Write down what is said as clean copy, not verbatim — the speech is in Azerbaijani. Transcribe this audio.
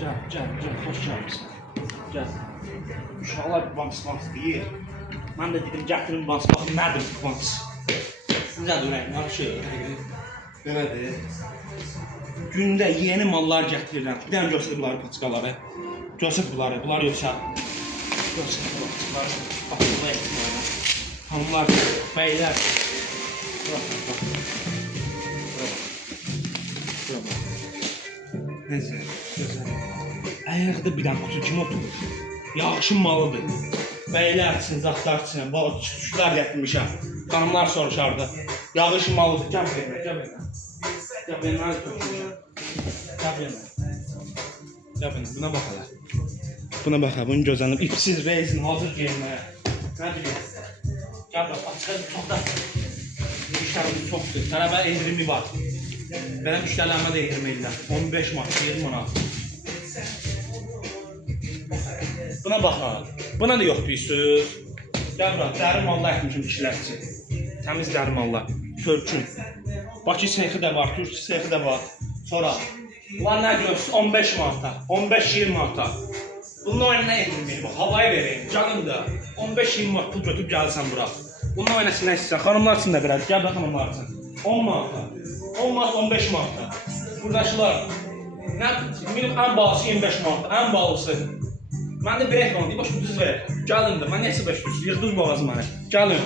Gəl, xoş gəlmişsən. Gəl. Uşaqlar bans deyir. Mən də dedim, gətirin bans, baxın, nədir bu bans? Necədir ürəyim, yaxşı. Belədir. Gündə yeni mallar gətirirəm. Bir dənə göstər bunları, paçkaları. Göstər bunları yoxsa. Göstər bunları. Baxımla etsinlər. Hanımlar, bəylər. Necə, gözəl. Əyəqdə bir dənə kutu kimi oturur. Yaxşı malıdır. Bəylər üçün, zatlar üçün, balıqçılar gətirmişəm. Xanımlar soruşardı. Yağış malıdır. Gəl benimlə, gəl benimlə. Gəl benimlə, nədir tökmüşəm. Gəl benimlə. Gəl benimlə, buna bax hələ. Buna bax hələ, bunun gözəliyəm. İpsiz, rezin, hazır geyinməyə. Nədir gəl? Gəl bax, açıqda çox da. Müştərimiz çoxdur. Tələbə endirimi var. Belə müştərilərimə də endirim edirəm. 15 manat, 20 manat. Buna baxın. Buna da yoxdur üstüz. Gəl bura, dəri mallar etmişim kişilər üçün. Təmiz dəri mallar. Körkün. Bakı seyxi də var, Türk seyxi də var. Sonra. Bunlar nə görürsünüz? 15 manata, 15-20 manata. Bunun oyuna endirməyim. Havayı vereyim. Canım da. 15-20 manat pul götürüb gəlirsən bura. Bunun oynasın nə istəyirsən? Xanımlar üçün də verər. Gəl bax xanımlar üçün. 10 manata. 10 manat, 15 manata. Buradakılar. Benim ən balısı 25 manata. Ən balısı. Mən də 5 manat deyib, başqa düz verək. Gəlin də, mən nəsə 500, yığdınız boğazı mənə. Gəlin.